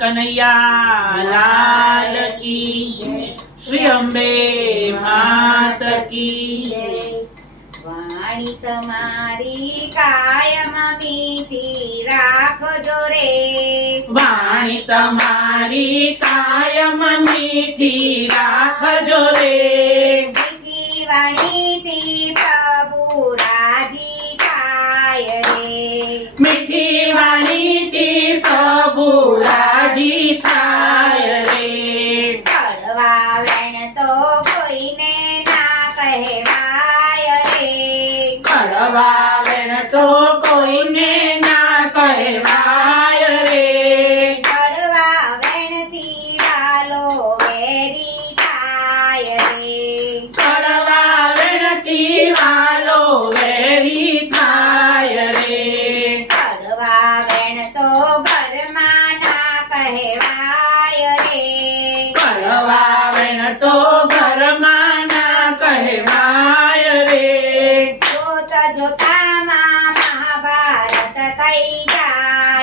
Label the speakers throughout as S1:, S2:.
S1: कन्हैया लाल की श्री अम्बे मात की
S2: वाणी तुम्हारी कायम मीठी राख जो रे
S1: वाणी तुम्हारी कायम मीठी राख जो रे
S2: वाणी थी प्रभु
S1: રાજી થાય રે
S2: કડવા વેણ તો કોઈને ના કહેવાય રે
S1: કડવા વેણ તો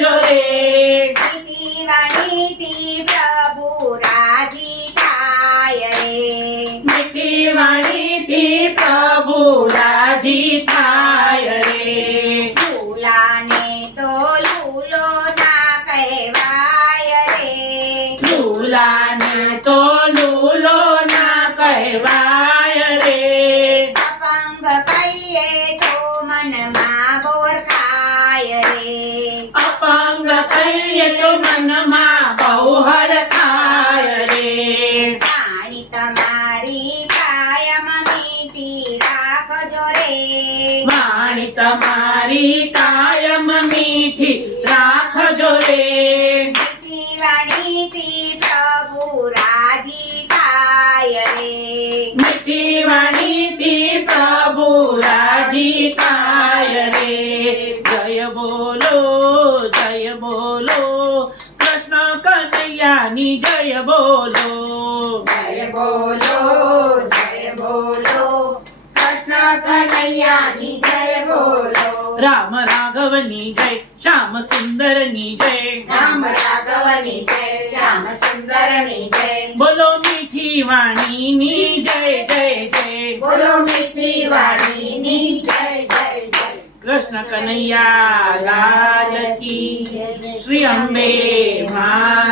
S1: જોરે
S2: રે પ્રભુ રાજી થાય
S1: મીઠી પ્રભુ રાજી થાય રે
S2: ઝૂલાને તો લૂલો કહેવાય રે
S1: તો લૂલો ના કહેવાય અપંગ કલ્યો મનમાં બહુ હર થાય રે
S2: પાણી તમારી કાયમ મીઠી રાખજો રે
S1: વાણી તમારી કાયમ મીઠી રાખજો રે
S2: મીઠી વાણી
S1: रानी जय बोलो
S2: जय बोलो जय बोलो कृष्ण कन्हैया जय बोलो
S1: राम राघवनी जय श्याम सुंदर नी जय
S2: राम राघवनी जय श्याम सुंदर नी जय
S1: बोलो मीठी वाणी नी जय जय जय
S2: बोलो मीठी वाणी नी जय जय जय
S1: कृष्ण कन्हैया लाल की श्री अम्बे मां